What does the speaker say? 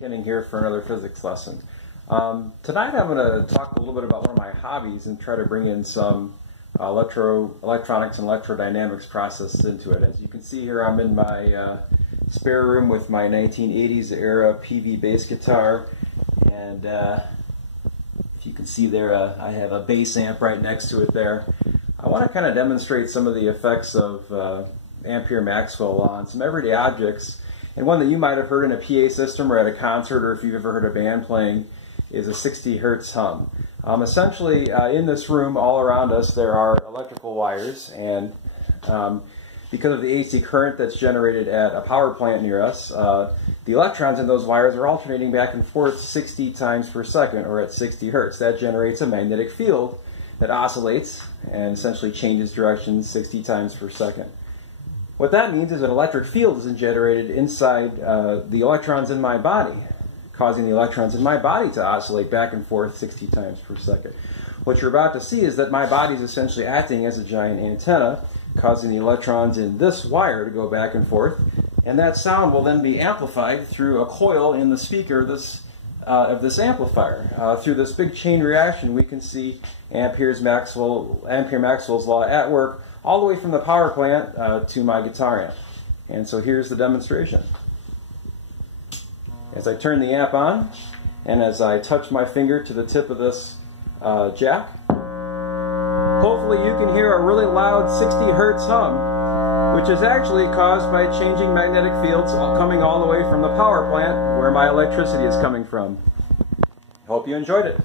Beginning here for another physics lesson. Tonight I'm going to talk a little bit about one of my hobbies and try to bring in some electronics and electrodynamics process into it. As you can see here, I'm in my spare room with my 1980s era PV bass guitar, and if you can see there, I have a bass amp right next to it there. I want to kind of demonstrate some of the effects of Ampere-Maxwell Law on some everyday objects. And one that you might have heard in a PA system or at a concert, or if you've ever heard a band playing, is a 60 hertz hum. Essentially, in this room, all around us, there are electrical wires, and because of the AC current that's generated at a power plant near us, the electrons in those wires are alternating back and forth 60 times per second, or at 60 hertz. That generates a magnetic field that oscillates and essentially changes direction 60 times per second. What that means is an electric field is generated inside the electrons in my body, causing the electrons in my body to oscillate back and forth 60 times per second. What you're about to see is that my body is essentially acting as a giant antenna, causing the electrons in this wire to go back and forth, and that sound will then be amplified through a coil in the speaker of this amplifier. Through this big chain reaction, we can see Ampere-Maxwell's law at work, all the way from the power plant to my guitar amp. And so here's the demonstration. As I turn the amp on, and as I touch my finger to the tip of this jack, hopefully you can hear a really loud 60 hertz hum, which is actually caused by changing magnetic fields coming all the way from the power plant where my electricity is coming from. Hope you enjoyed it.